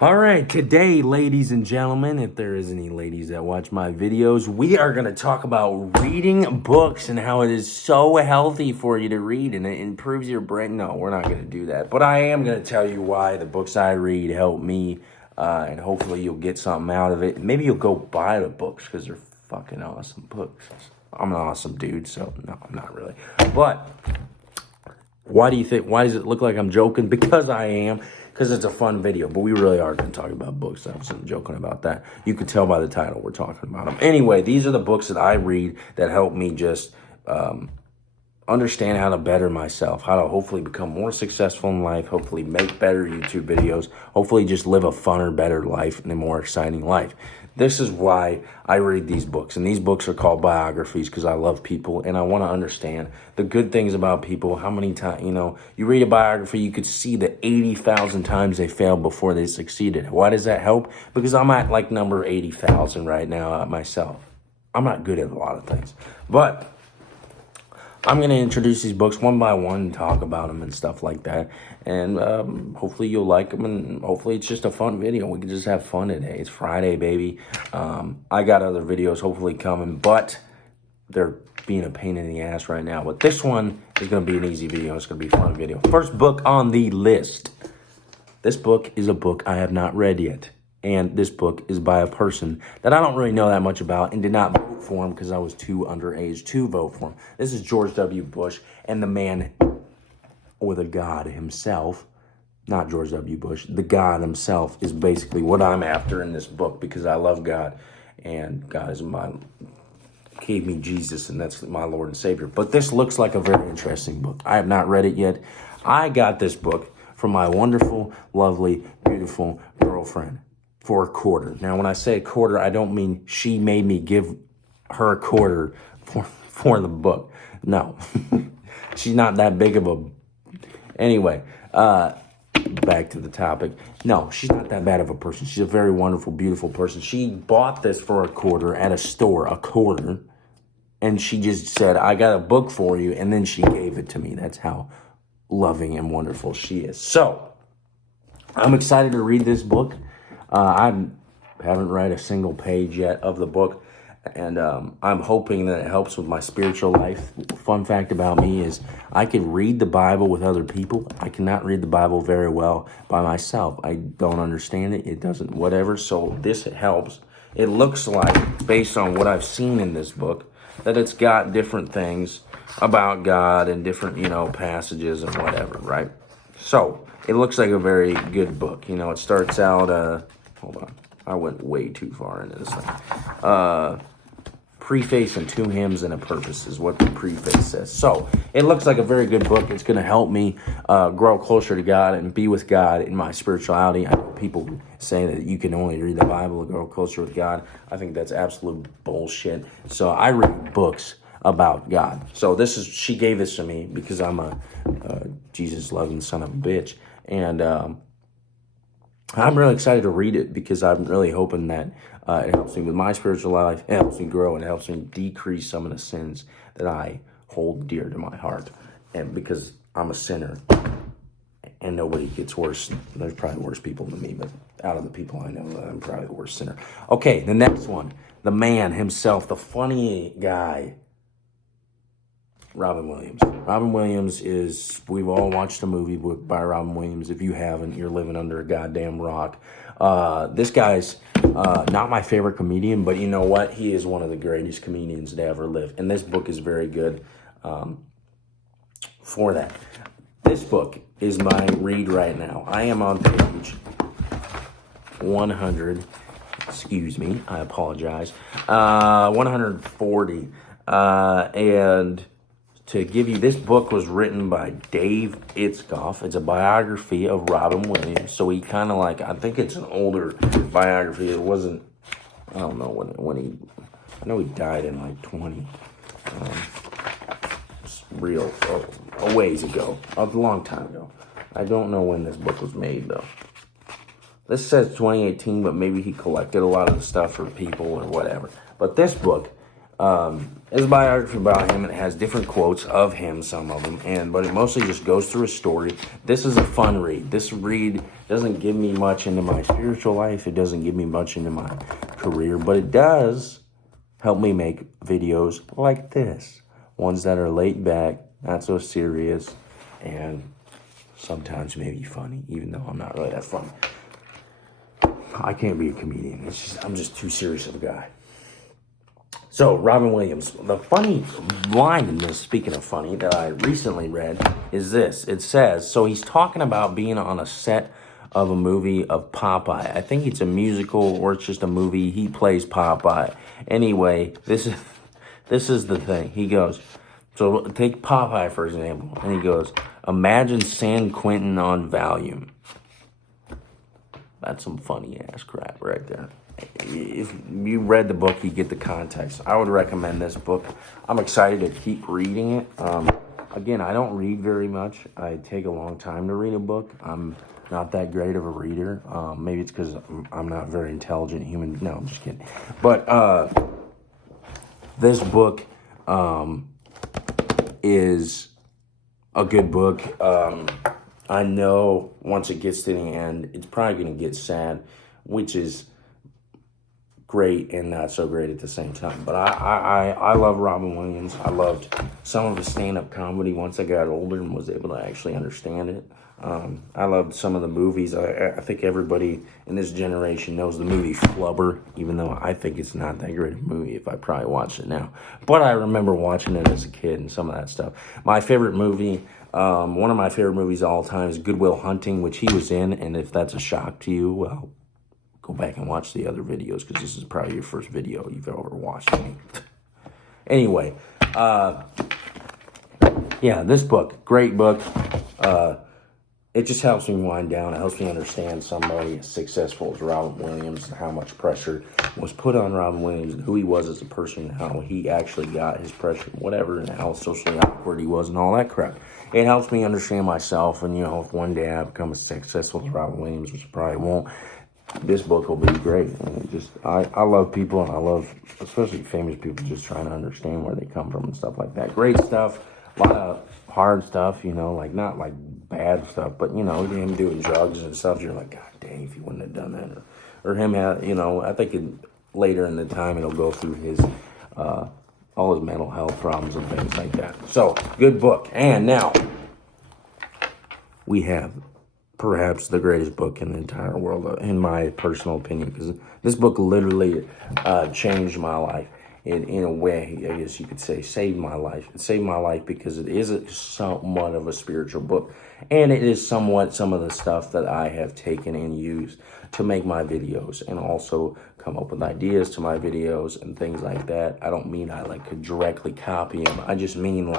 All right, today, ladies and gentlemen, if there is any ladies that watch my videos, we are going to talk about reading books and how it is so healthy for you to read and it improves your brain. No, we're not going to do that. But I am going to tell you why the books I read help me, and hopefully you'll get something out of it. Maybe you'll go buy the books because they're fucking awesome books. I'm an awesome dude, so no, I'm not really. But why do you think, why does it look like I'm joking? Because I am. Because it's a fun video, but we really are going to talk about books. I wasn't joking about that. You could tell by the title we're talking about them. Anyway, these are the books that I read that help me just understand how to better myself, how to hopefully become more successful in life, hopefully make better YouTube videos, hopefully just live a funner, better life and a more exciting life. This is why I read these books, and these books are called biographies because I love people and I want to understand the good things about people. How many times, you read a biography, you could see the 80,000 times they failed before they succeeded. Why does that help? Because I'm at like number 80,000 right now myself. I'm not good at a lot of things, but I'm going to introduce these books one by one and talk about them and stuff like that. And hopefully you'll like them, and hopefully it's just a fun video. We can just have fun today. It's Friday, baby. I got other videos hopefully coming, but they're being a pain in the ass right now. But this one is going to be an easy video. It's going to be a fun video. First book on the list. This book is a book I have not read yet. And this book is by a person that I don't really know that much about and did not vote for him because I was too underage to vote for him. This is George W. Bush, and the man, or the God himself, not George W. Bush, the God himself is basically what I'm after in this book because I love God. And God is gave me Jesus, and that's my Lord and Savior. But this looks like a very interesting book. I have not read it yet. I got this book from my wonderful, lovely, beautiful girlfriend for a quarter. Now, when I say a quarter, I don't mean she made me give her a quarter for the book. No, she's not that big of a... Anyway, back to the topic. No, she's not that bad of a person. She's a very wonderful, beautiful person. She bought this for a quarter at a store, a quarter, and she just said, I got a book for you, and then she gave it to me. That's how loving and wonderful she is. So, I'm excited to read this book. I haven't read a single page yet of the book, and I'm hoping that it helps with my spiritual life. Fun fact about me is I can read the Bible with other people. I cannot read the Bible very well by myself. I don't understand it. It doesn't, whatever. So this helps. It looks like, based on what I've seen in this book, that it's got different things about God and different, passages and whatever, right? So it looks like a very good book. It starts out, hold on, I went way too far into this thing. Preface and 2 hymns and a purpose is what the preface says. So it looks like a very good book. It's going to help me grow closer to God and be with God in my spirituality. I know people say that you can only read the Bible to grow closer with God. I think that's absolute bullshit. So I read books about God. So she gave this to me because I'm a Jesus-loving son of a bitch. And I'm really excited to read it because I'm really hoping that it helps me with my spiritual life, it helps me grow, and it helps me decrease some of the sins that I hold dear to my heart. And because I'm a sinner, and nobody gets worse. There's probably worse people than me, but out of the people I know, I'm probably the worst sinner. Okay, the next one, the man himself, the funny guy, Robin Williams. Robin Williams we've all watched a movie by Robin Williams. If you haven't, you're living under a goddamn rock. This guy's not my favorite comedian, but you know what? He is one of the greatest comedians to ever live. And this book is very good for that. This book is my read right now. I am on page 100. Excuse me. I apologize. 140. And to give you, this book was written by Dave Itzkoff. It's a biography of Robin Williams. So he kind of I think it's an older biography. It wasn't, I don't know I know he died in 20. It's real, a ways ago, a long time ago. I don't know when this book was made though. This says 2018, but maybe he collected a lot of the stuff for people or whatever. But this book, is a biography about him, and it has different quotes of him, some of them, but it mostly just goes through a story. This is a fun read. This read It doesn't give me much into my spiritual life. It doesn't give me much into my career, but it does help me make videos like this. Ones that are laid back, not so serious, and sometimes maybe funny, even though I'm not really that funny. I can't be a comedian. I'm just too serious of a guy. So, Robin Williams, the funny line in this, speaking of funny, that I recently read is this. It says, so he's talking about being on a set of a movie of Popeye. I think it's a musical or it's just a movie. He plays Popeye. Anyway, this is the thing. He goes, so take Popeye for example, and he goes, imagine San Quentin on Valium. That's some funny ass crap right there. If you read the book, you get the context. I would recommend this book. I'm excited to keep reading it. Again, I don't read very much. I take a long time to read a book. I'm not that great of a reader. Maybe it's because I'm not a very intelligent human. No, I'm just kidding. But this book is a good book. I know once it gets to the end, it's probably going to get sad, which is great and not so great at the same time. But I love Robin Williams. I loved some of his stand-up comedy once I got older and was able to actually understand it. I loved some of the movies. I think everybody in this generation knows the movie Flubber, even though I think it's not that great a movie if I probably watched it now. But I remember watching it as a kid and some of that stuff. My favorite movie, one of my favorite movies of all time is Good Will Hunting, which he was in. And if that's a shock to you, well, go back and watch the other videos because this is probably your first video you've ever watched of me. Anyway, yeah, this book, great book. It just helps me wind down. It helps me understand somebody as successful as Robin Williams and how much pressure was put on Robin Williams and who he was as a person and how he actually got his pressure, whatever, and how socially awkward he was and all that crap. It helps me understand myself, and, you know, if one day I become as successful as Robin Williams, which I probably won't, this book will be great. And I love people, and I love, especially famous people, just trying to understand where they come from and stuff like that. Great stuff. A lot of hard stuff, you know, like not like bad stuff, but, you know, him doing drugs and stuff. You're like, God dang, if he wouldn't have done that. Or him, you know, I think later in the time it'll go through his, all his mental health problems and things like that. So, good book. And now, we have perhaps the greatest book in the entire world, in my personal opinion, because this book literally changed my life in a way, I guess you could say, saved my life. It saved my life because it is somewhat of a spiritual book, and it is somewhat some of the stuff that I have taken and used to make my videos and also come up with ideas to my videos and things like that. I don't mean I could directly copy him. I just mean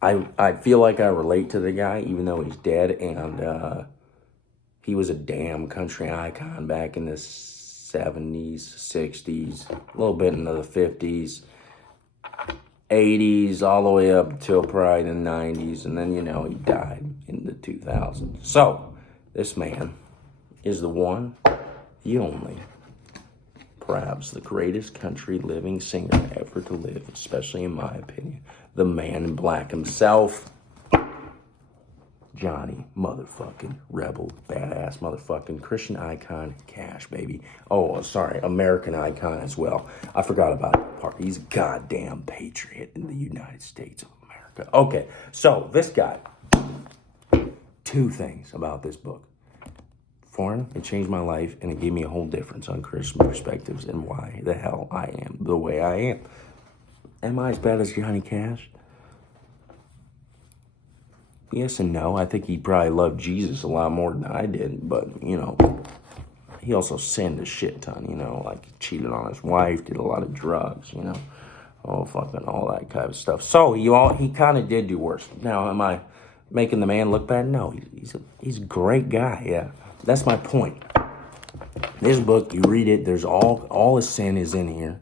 I feel like I relate to the guy, even though he's dead, and he was a damn country icon back in the 70s, 60s, a little bit into the 50s, 80s, all the way up until probably the 90s, and then, you know, he died in the 2000s. So, this man is the one, the only, perhaps the greatest country living singer ever to live, especially in my opinion. The man in black himself, Johnny motherfucking Rebel, badass motherfucking Christian icon, Cash, baby. Oh, sorry, American icon as well. I forgot about that part. He's a goddamn patriot in the United States of America. Okay, so this guy, two things about this book. For it changed my life, and it gave me a whole difference on Christian perspectives and why the hell I am the way I am. Am I as bad as Johnny Cash? Yes and no. I think he probably loved Jesus a lot more than I did, but, you know, he also sinned a shit ton, you know, like he cheated on his wife, did a lot of drugs, you know, oh, fucking all that kind of stuff. So he kind of did do worse. Now, am I making the man look bad? No, he's a great guy, yeah. That's my point. This book, you read it, there's all his sin is in here.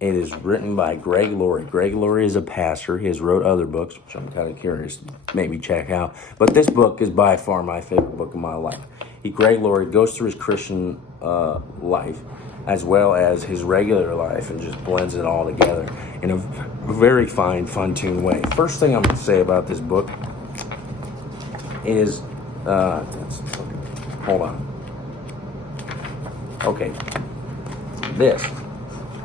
It is written by Greg Laurie. Greg Laurie is a pastor. He has wrote other books, which I'm kind of curious to maybe check out. But this book is by far my favorite book of my life. Greg Laurie goes through his Christian life as well as his regular life and just blends it all together in a very fine, fun-tuned way. First thing I'm going to say about this book is Hold on. Okay. This.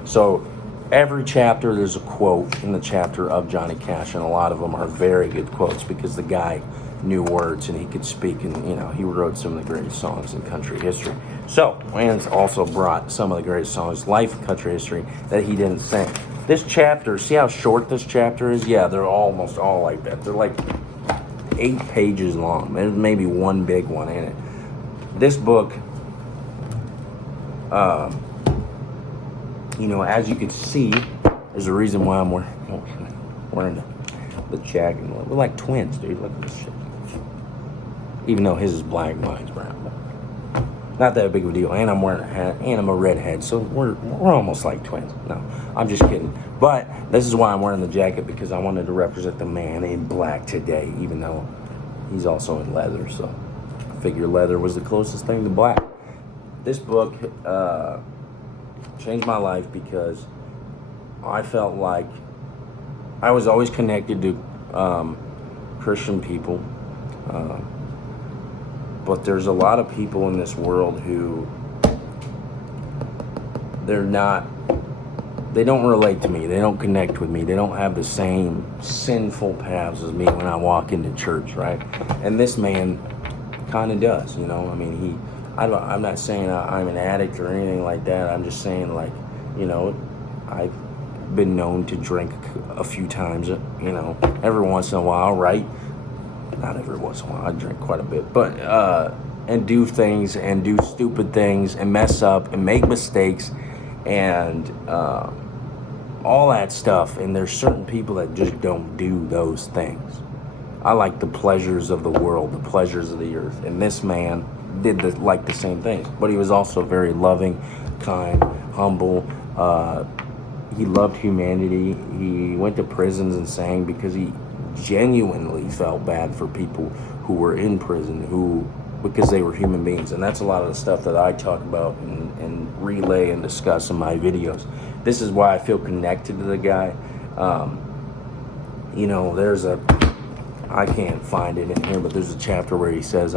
So every chapter there's a quote in the chapter of Johnny Cash, and a lot of them are very good quotes because the guy knew words and he could speak, and he wrote some of the greatest songs in country history. So Wayne's also brought some of the greatest songs, life in country history, that he didn't sing. This chapter, see how short this chapter is? Yeah, they're almost all like that. They're like 8 pages long. There's maybe one big one in it. This book, as you can see, there's a reason why I'm wearing the jacket. We're like twins, dude. Look at this shit. Even though his is black, mine's brown. Not that big of a deal. And I'm wearing a hat, and I'm a redhead, so we're almost like twins. No, I'm just kidding. But this is why I'm wearing the jacket, because I wanted to represent the man in black today, even though he's also in leather. So I figure leather was the closest thing to black. This book changed my life because I felt like I was always connected to Christian people. But there's a lot of people in this world who they don't relate to me. They don't connect with me. They don't have the same sinful paths as me when I walk into church, right? And this man kind of does, I mean, I'm not saying I'm an addict or anything like that. I'm just saying, like, I've been known to drink a few times, every once in a while, right? Not every once in a while, I drink quite a bit, but, and do things and do stupid things and mess up and make mistakes and, all that stuff. And there's certain people that just don't do those things. I like the pleasures of the world, the pleasures of the earth. And this man did the same things, but he was also very loving, kind, humble. He loved humanity. He went to prisons and sang because he genuinely felt bad for people who were in prison, because they were human beings. And that's a lot of the stuff that I talk about and relay and discuss in my videos. This is why I feel connected to the guy. I can't find it in here, but there's a chapter where he says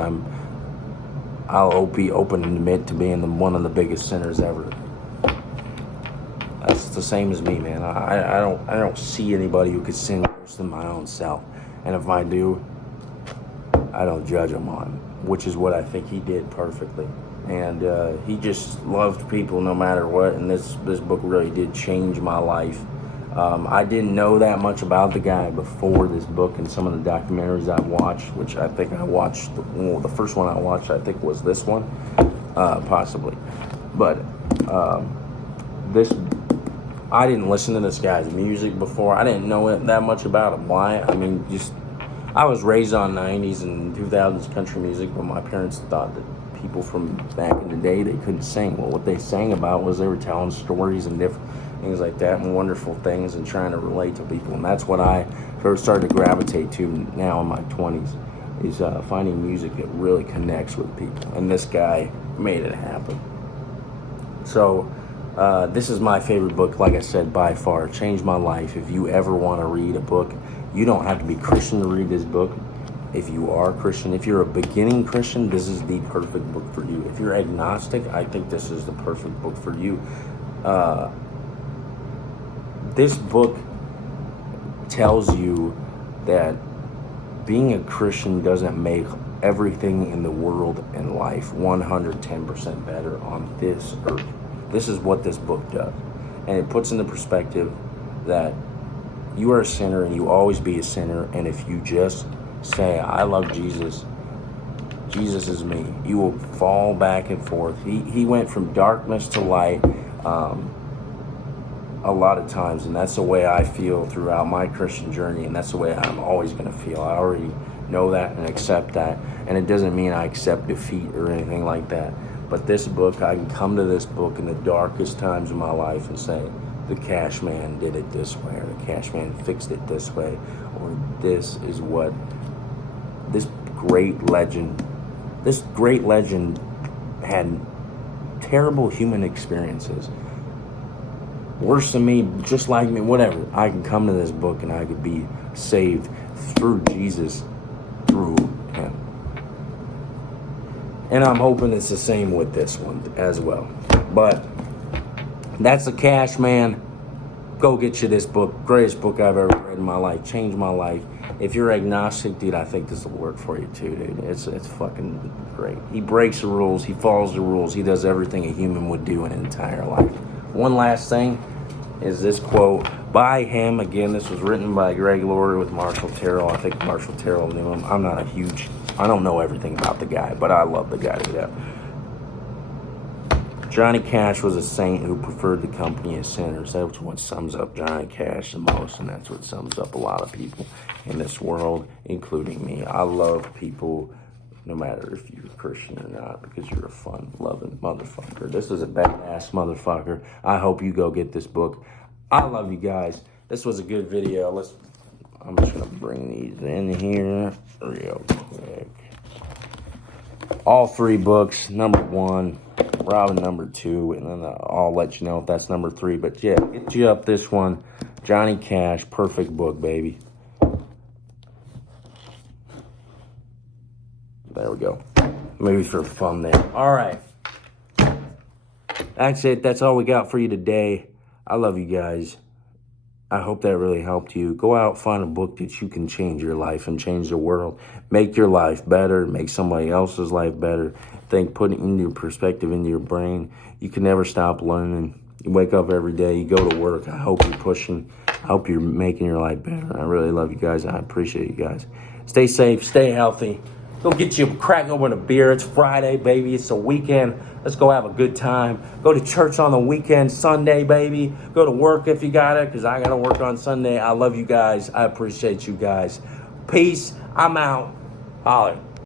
I'll be open and admit to being one of the biggest sinners ever. That's the same as me, man. I don't see anybody who could sin worse than my own self. And if I do, I don't judge him on it, which is what I think he did perfectly. And he just loved people no matter what. And this book really did change my life. I didn't know that much about the guy before this book and some of the documentaries I watched, which I think I watched, the first one I watched, I think was this one, possibly. But I didn't listen to this guy's music before. I didn't know that much about him. Why? I mean, I was raised on 90s and 2000s country music, but my parents thought that people from back in the day, they couldn't sing. Well, what they sang about was they were telling stories and different things like that and wonderful things and trying to relate to people. And that's what I first started to gravitate to now in my 20s, is finding music that really connects with people. And this guy made it happen. So this is my favorite book, like I said, by far. It changed my life. If you ever want to read a book, you don't have to be Christian to read this book. If you are Christian, if you're a beginning Christian, this is the perfect book for you. If you're agnostic, I think this is the perfect book for you. This book tells you that being a Christian doesn't make everything in the world and life 110% better on this earth. This is what this book does. And it puts into perspective that you are a sinner and you always be a sinner. And if you just say, I love Jesus, Jesus is me, you will fall back and forth. He went from darkness to light a lot of times. And that's the way I feel throughout my Christian journey. And that's the way I'm always going to feel. I already know that and accept that. And it doesn't mean I accept defeat or anything like that. But this book, I can come to this book in the darkest times of my life and say, the Cash Man did it this way, or the Cash Man fixed it this way, or this is what this great legend had terrible human experiences. Worse than me, just like me, whatever. I can come to this book and I could be saved through Jesus, through him. And I'm hoping it's the same with this one as well. But that's the Cash Man. Go get you this book. Greatest book I've ever read in my life. Changed my life. If you're agnostic, dude, I think this will work for you too, dude. It's fucking great. He breaks the rules. He follows the rules. He does everything a human would do in an entire life. One last thing is this quote by him. Again, this was written by Greg Laurie with Marshall Terrell. I think Marshall Terrell knew him. I don't know everything about the guy, but I love the guy to death. Johnny Cash was a saint who preferred the company of sinners. That's what sums up Johnny Cash the most, and that's what sums up a lot of people in this world, including me. I love people, no matter if you're a Christian or not, because you're a fun-loving motherfucker. This is a badass motherfucker. I hope you go get this book. I love you guys. This was a good video. I'm just going to bring these in here real quick. All 3 books. Number 1. Robin number 2, and then I'll let you know if that's number 3. But yeah, get you up this one. Johnny Cash, perfect book, baby. There we go. Maybe for fun there. All right. That's it. That's all we got for you today. I love you guys. I hope that really helped you. Go out, find a book that you can change your life and change the world. Make your life better. Make somebody else's life better. Think, put it into your perspective, into your brain. You can never stop learning. You wake up every day. You go to work. I hope you're pushing. I hope you're making your life better. I really love you guys. I appreciate you guys. Stay safe. Stay healthy. Go get you a crack open a beer. It's Friday, baby. It's a weekend. Let's go have a good time. Go to church on the weekend, Sunday, baby. Go to work if you got it, because I got to work on Sunday. I love you guys. I appreciate you guys. Peace. I'm out. Holler.